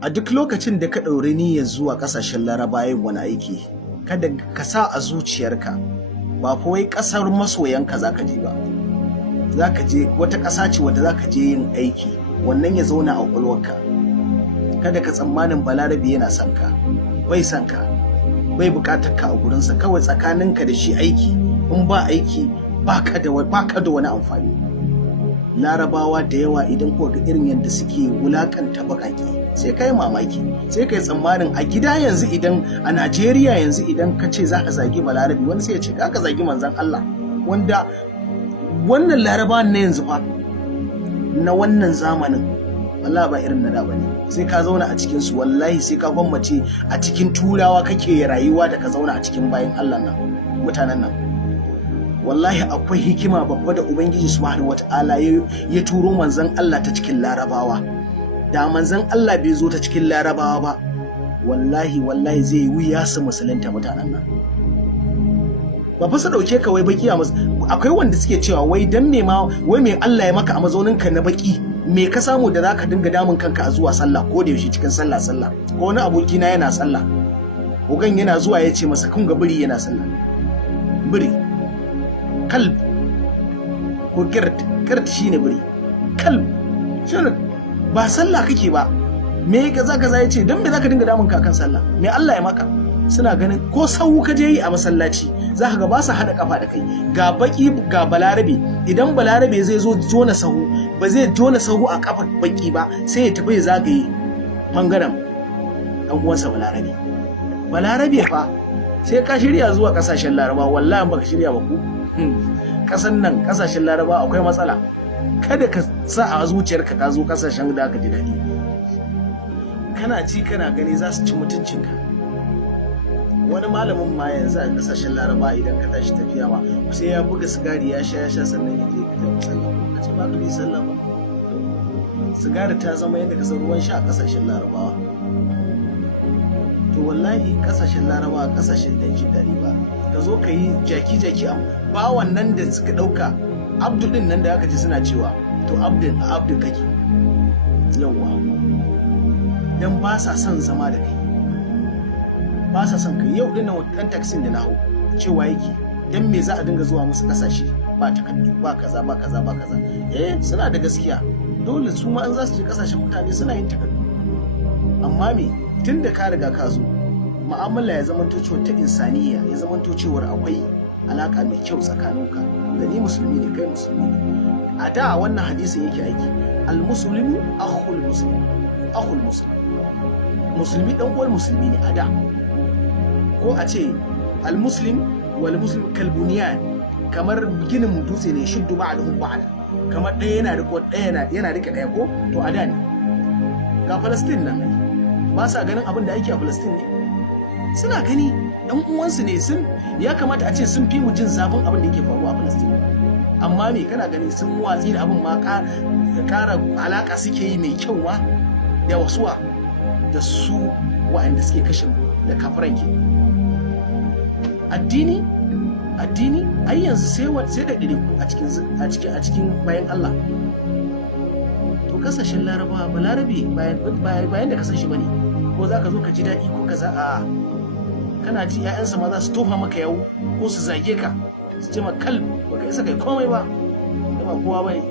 a duk lokacin da ka ɗauri niyyar zuwa ƙasashen Laraba yin wani aiki, kada ka sa a zuciyarka ba fa wai ƙasar masoyanka za ka je ba. Za ka je wata ƙasa ce wadda za ka je yin aiki, wannan ya zauna a ƙwaƙwalwarka. Kada ka tsammanin Balarabe yana son ka, bai son ka, bai buƙatar ka a gurinsa, kawai tsakaninka da shi aiki. In ba aiki baka da wani amfani. Larabawa da yawa idan kuka ga irin yadda suke wulakanta baƙaƙe, sai kai mamaki, sai kai tsammanin a gida yanzu idan a Najeriya yanzu idan ka ce za ka zagi Balarabe, wani sai ya ce ka zagi manzon Allah, wanda wannan Larabawan na yanzu fa na wannan zamanin wallahi ba irin na da bane. Sai ka zauna a cikin su, wallahi sai ka gwammace a cikin turawa kake rayuwa da ka zauna a cikin bayin Allah nan, mutanen nan. Wallahi akwai hikima babba da Ubangiji Subhanahu wata'ala ya turo manzon Allah ta cikin Larabawa. Da manzon Allah bai zo ta cikin Larabawa ba, wallahi zai yi wuya su musulunta mutanen nan. Ba fa su dauke ka wai baki a musu. Akwai wanda suke cewa wai dan me Allah ya maka a mazaunin ka na baki, me ka samu da zaka dinga damun kanka a zuwa sallah ko da yaushe cikin sallah. Ko wani aboki na yana sallah, ogan yana zuwa ya ce masa kun ga biri yana sallah. Biri kalb ko kirt shine biri. Kalb shine ba sallah kake ba, me kaza yace dan me zaka dinga damun ka kan sallah, me Allah ya maka. Suna ganin ko sahu ka je yi a masallaci zaka ga ba su hada kafa da kai, ga baki ga Balarabe. Idan Balarabe zai zo jona sahu, ba zai jona sahu a kafa baki ba, sai ya tafi zagaye bangaren dan uwansa Balarabe fa sai ka shirya zuwa kasashen Laraba. Wallahi baka shirya ba ku kasan nan, kasashen Laraba akwai matsala. Kada ka sa a zuciyarka ka zo kasashen da aka ji daɗi. Kana ji kana gani za su ci mutuncinka. Wani malamin ma yanzu a kasashen Laraba idan ka tashi tafiya ma sai ya buga sigari ya sha sannan ya je ka tafi sallah. Ka ce ba ka yi sallah ba. Sigari ta zama yadda ka san ruwan sha a kasashen Larabawa. To wallahi kasashen Larabawa kasashen da jin daɗi ba. Ka zo ka yi jaki ba wannan da suka ɗauka Abdul din nan da aka ji suna cewa to Abdul kake. Yawwa. Dan ba sa son zama da kai. Ba sa son kai. Yau dinnan ɗan taksin da na hau cewa yake dan me za a dinga zuwa musu kasashe ba takardu ba kaza. Suna da gaskiya. Dole su ma an za su je kasashen mutane suna yin takardu. Amma me tun da ka riga ka zo, mu'amala ya zamanto cewa ta insaniya, ya zamanto cewa akwai alaka mai kyau tsakaninka da ni musulmi ne kai musulmi ne. A da wannan hadisin yake aiki, al-muslimu akhul muslim. Musulmi dan uwan musulmi ne a da. Ko a ce al-muslim wal muslim kal bunyan, kamar ginin dutse ne, shuddu ba'dahu ba'da, kamar ɗaya yana rike ɗaya ko to a da ne. Ga Palestine nan ba sa ganin abin da ake a Palestine ne? Suna gani ɗan uwansu ne, ya kamata a ce sun fi mu jin zafin abin da yake faruwa a Palestine. Amma me kana gani sun watsi da abin ma ƙara alaƙa suke yi mai kyau ma da wasuwa da su waɗanda suke kashe da kafiran ke. Addini ai yanzu sai da ɗiɗiku a cikin bayan Allah. To kasashen Larabawa Balarabe bayan da ka san shi bane, ko za ka zo ka ji daɗi ko kaza a kana ji ƴaƴansa ma za su tofa maka yawo ko su zage ka su ce ma kal baka isa kai komai ba, ba kowa bane.